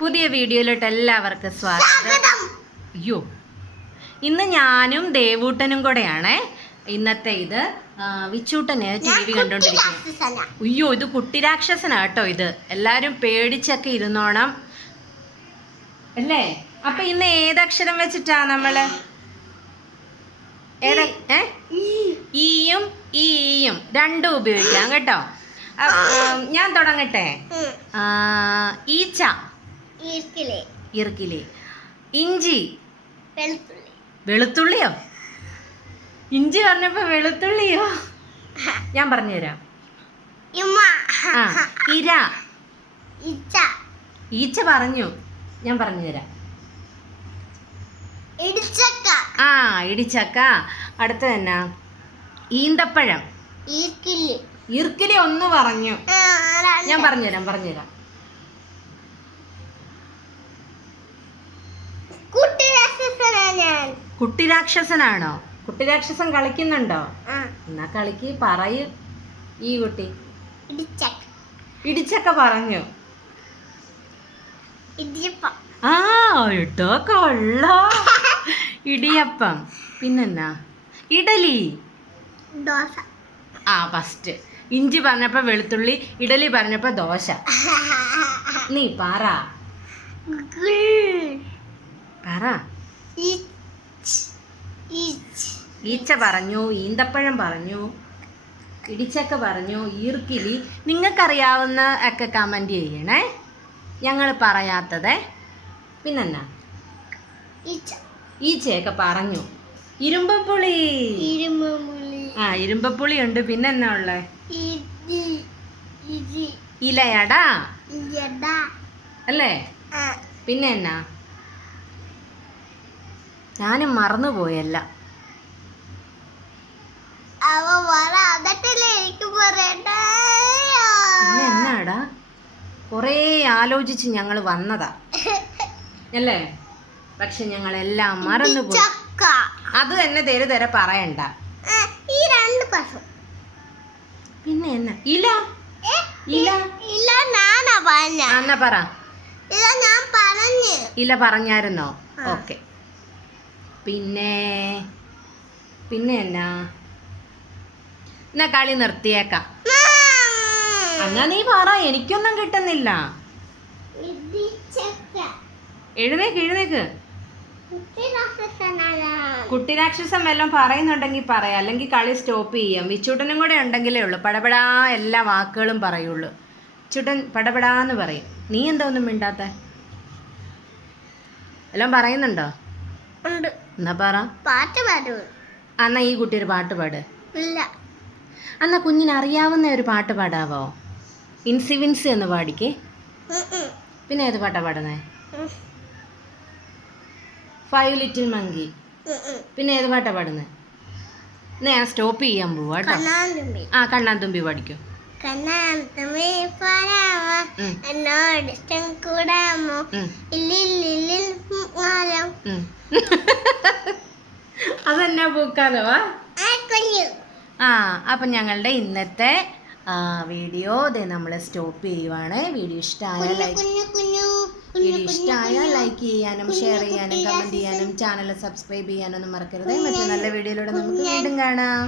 പുതിയ വീഡിയോയിലോട്ട് എല്ലാവർക്കും സ്വാഗതം. അയ്യോ, ഇന്ന് ഞാനും ദേവൂട്ടനും കൂടെയാണേ ഇന്നത്തെ ഇത്. വിച്ചൂട്ടന് TV കണ്ടോണ്ടിരിക്കുക. അയ്യോ, ഇത് കുട്ടിരാക്ഷസനാട്ടോ ഇത്. എല്ലാരും പേടിച്ചൊക്കെ ഇരുന്നോണം അല്ലേ? അപ്പൊ ഇന്ന് ഏതക്ഷരം വെച്ചിട്ടാ നമ്മള് ഈയും ഈയും രണ്ടും ഉപയോഗിക്കാം കേട്ടോ. ഞാൻ തുടങ്ങട്ടെ. ഈച്ച, ഇർക്കിലി. ഇഞ്ചി, വെളുത്തുള്ളിയോ? ഇഞ്ചി പറഞ്ഞപ്പോ വെളുത്തുള്ളിയോ? ഞാൻ പറഞ്ഞുതരാം. ഇര, ഈച്ച പറഞ്ഞു. ഞാൻ പറഞ്ഞുതരാം. ഇടിച്ചക്ക. അടുത്ത തന്നെ ഈന്തപ്പഴം. ഇർക്കിലി ഒന്ന് പറഞ്ഞു. ഞാൻ പറഞ്ഞുതരാം. കുട്ടിരാക്ഷസനാണോ? കുട്ടിരാക്ഷസൻ കളിക്കുന്നുണ്ടോ? എന്നാ കളിക്ക്, പറയൂ. ഈ കുട്ടി ഇടിച്ചക്ക പറഞ്ഞു. ഇട്ടോ കൊള്ള. ഇടിയപ്പം. പിന്നെന്നാ? ഇഡലി. ഫസ്റ്റ് ഇഞ്ചി പറഞ്ഞപ്പോ വെളുത്തുള്ളി, ഇഡലി പറഞ്ഞപ്പോ ദോശ. നീ പറ. ഈച്ച പറഞ്ഞു, ഈന്തപ്പഴം പറഞ്ഞു, ഇടിച്ചക്ക പറഞ്ഞു, ഈർക്കിലി. നിങ്ങൾക്കറിയാവുന്ന ഒക്കെ കമന്റ് ചെയ്യണേ, ഞങ്ങൾ പറയാത്തത്. പിന്നെന്നാ? ഈച്ചയൊക്കെ പറഞ്ഞു. ഇരുമ്പപ്പുളി. ഇരുമ്പപ്പുളി ഉണ്ട്. പിന്നെന്നാ ഉള്ളേ? ഇലയടാ അല്ലേ? പിന്നെ എന്നാ? ഞാനും മറന്നുപോയല്ല. പിന്നെ എന്നാടാ? കൊറേ ആലോചിച്ച് ഞങ്ങൾ വന്നതാ അല്ലേ? പക്ഷെ ഞങ്ങളെല്ലാം മറന്നുപോയി. അത് തന്നെ തെര പറയണ്ട. പിന്നെ എന്നാ? എന്നാ പറ. ഇല പറഞ്ഞായിരുന്നോ? ഓക്കെ. പിന്നെ എന്നാ? എന്നാ കളി നിർത്തിയേക്കാം. എന്നാ നീ പറ, എനിക്കൊന്നും കിട്ടുന്നില്ല. എഴുന്നേക്ക്. കുട്ടിരാക്ഷസം വല്ലതും പറയുന്നുണ്ടെങ്കിൽ പറയാം, അല്ലെങ്കിൽ കളി സ്റ്റോപ്പ് ചെയ്യാം. വിച്ചൂട്ടനും കൂടെ ഉണ്ടെങ്കിലേ ഉള്ളൂ പടപടാ എല്ലാ വാക്കുകളും പറയുള്ളൂ. ചുട്ടൻ പടപടാന്ന് പറയും. നീ എന്താ ഒന്നും മിണ്ടാത്ത? എല്ലാം പറയുന്നുണ്ടോ? എന്നാ പറ. എന്നാ ഈ കുട്ടി ഒരു പാട്ട് പാട്. എന്നാ കുഞ്ഞിന് അറിയാവുന്ന ഒരു പാട്ട് പാടാവോ? ഇൻസിവിൻസ് എന്ന് പാടിക്കേ. പിന്നെ ഏത് പാട്ടാ പാടുന്നേ? 5 ലിറ്റിൽ മങ്കി. പിന്നെ ഏത് പാട്ടാ പാടുന്നേ? എന്നാ ഞാൻ സ്റ്റോപ്പ് ചെയ്യാൻ പോവാ കേട്ടോ. കണ്ണാന്തുമ്പി പാടിക്കോ. അതെന്നാ പൂക്കാലോ? അപ്പം ഞങ്ങളുടെ ഇന്നത്തെ വീഡിയോ നമ്മൾ സ്റ്റോപ്പ് ചെയ്യുവാണ്. വീഡിയോ ഇഷ്ടമായ ലൈക്ക് ചെയ്യാനും ഷെയർ ചെയ്യാനും കമന്റ് ചെയ്യാനും ചാനൽ സബ്സ്ക്രൈബ് ചെയ്യാനൊന്നും മറക്കരുത്. മറ്റു നല്ല വീഡിയോയിലൂടെ നമുക്ക് വീണ്ടും കാണാം.